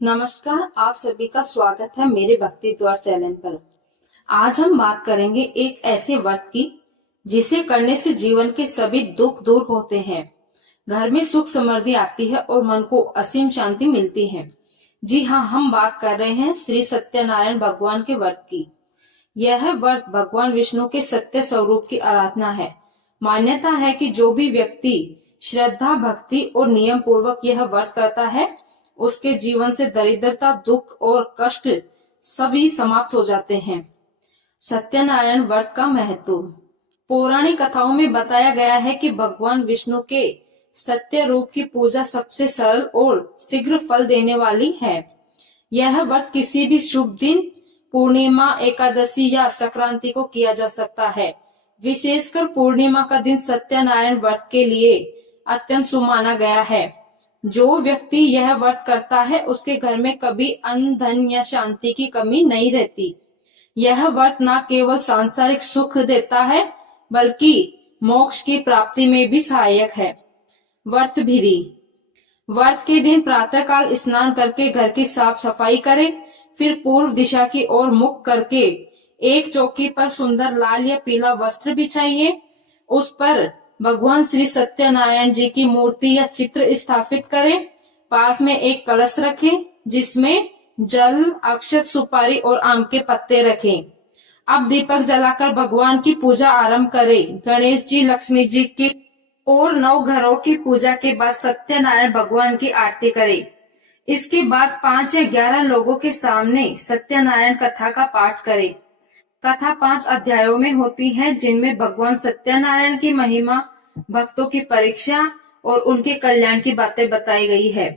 नमस्कार, आप सभी का स्वागत है मेरे भक्ति द्वार चैनल पर। आज हम बात करेंगे एक ऐसे व्रत की जिसे करने से जीवन के सभी दुख दूर होते हैं, घर में सुख समृद्धि आती है और मन को असीम शांति मिलती है। जी हाँ, हम बात कर रहे हैं श्री सत्यनारायण भगवान के व्रत की। यह व्रत भगवान विष्णु के सत्य स्वरूप की आराधना है। मान्यता है कि जो भी व्यक्ति श्रद्धा, भक्ति और नियम पूर्वक यह व्रत करता है, उसके जीवन से दरिद्रता, दुख और कष्ट सभी समाप्त हो जाते हैं। सत्यनारायण व्रत का महत्व। पौराणिक कथाओं में बताया गया है कि भगवान विष्णु के सत्य रूप की पूजा सबसे सरल और शीघ्र फल देने वाली है। यह व्रत किसी भी शुभ दिन, पूर्णिमा, एकादशी या संक्रांति को किया जा सकता है। विशेषकर पूर्णिमा का दिन सत्यनारायण व्रत के लिए अत्यंत शुभ माना गया है। जो व्यक्ति यह व्रत करता है, उसके घर में कभी अन्न, धन या शांति की कमी नहीं रहती। यह व्रत न केवल सांसारिक सुख देता है, बल्कि मोक्ष की प्राप्ति में भी सहायक है। व्रत विधि। व्रत के दिन प्रातःकाल स्नान करके घर की साफ सफाई करें, फिर पूर्व दिशा की ओर मुख करके एक चौकी पर सुंदर लाल या पीला वस्त्र बिछाइए। उस पर भगवान श्री सत्यनारायण जी की मूर्ति या चित्र स्थापित करें। पास में एक कलश रखें, जिसमें जल, अक्षत, सुपारी और आम के पत्ते रखें। अब दीपक जलाकर भगवान की पूजा आरंभ करें। गणेश जी, लक्ष्मी जी की और 9 घरों की पूजा के बाद सत्यनारायण भगवान की आरती करें। इसके बाद 5 या 11 लोगों के सामने सत्यनारायण कथा का पाठ करें। कथा 5 अध्यायों में होती है, जिनमें भगवान सत्यनारायण की महिमा, भक्तों की परीक्षा और उनके कल्याण की बातें बताई गई है।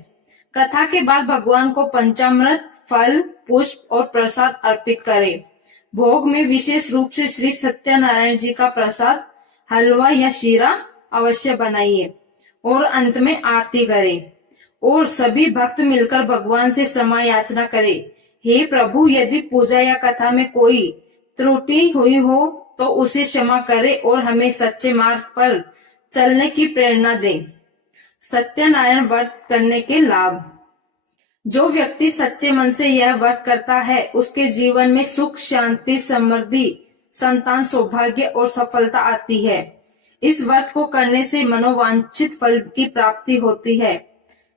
कथा के बाद भगवान को पंचामृत, फल, पुष्प और प्रसाद अर्पित करें। भोग में विशेष रूप से श्री सत्यनारायण जी का प्रसाद, हलवा या शीरा अवश्य बनाइए और अंत में आरती करें और सभी भक्त मिलकर भगवान से क्षमा याचना करें। हे प्रभु, यदि पूजा या कथा में कोई त्रुटि हुई हो तो उसे क्षमा करें और हमें सच्चे मार्ग पर चलने की प्रेरणा दें। सत्यनारायण व्रत करने के लाभ। जो व्यक्ति सच्चे मन से यह व्रत करता है, उसके जीवन में सुख, शांति, समृद्धि, संतान, सौभाग्य और सफलता आती है। इस व्रत को करने से मनोवांछित फल की प्राप्ति होती है।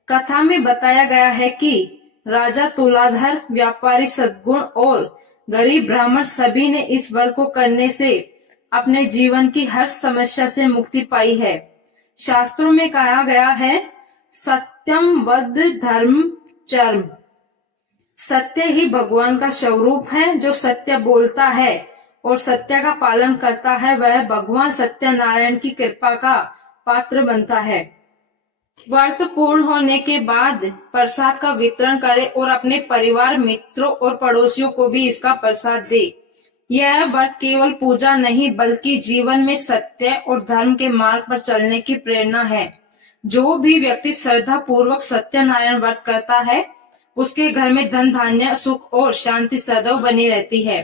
कथा में बताया गया है कि राजा तुलाधर, व्यापारी सद्गुण और गरीब ब्राह्मण सभी ने इस व्रत को करने से अपने जीवन की हर समस्या से मुक्ति पाई है। शास्त्रों में कहा गया है, सत्यम वद धर्म चर्म। सत्य ही भगवान का स्वरूप है। जो सत्य बोलता है और सत्य का पालन करता है, वह भगवान सत्यनारायण की कृपा का पात्र बनता है। व्रत पूर्ण होने के बाद प्रसाद का वितरण करें और अपने परिवार, मित्रों और पड़ोसियों को भी इसका प्रसाद दे। यह व्रत केवल पूजा नहीं, बल्कि जीवन में सत्य और धर्म के मार्ग पर चलने की प्रेरणा है। जो भी व्यक्ति श्रद्धा पूर्वक सत्यनारायण व्रत करता है, उसके घर में धन, धान्य, सुख और शांति सदैव बनी रहती है।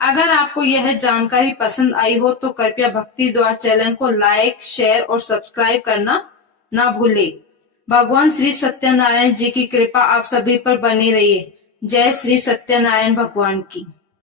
अगर आपको यह जानकारी पसंद आई हो तो कृपया भक्ति द्वार चैनल को लाइक, शेयर और सब्सक्राइब करना ना भूले। भगवान श्री सत्यनारायण जी की कृपा आप सभी पर बनी रही। जय श्री सत्यनारायण भगवान की।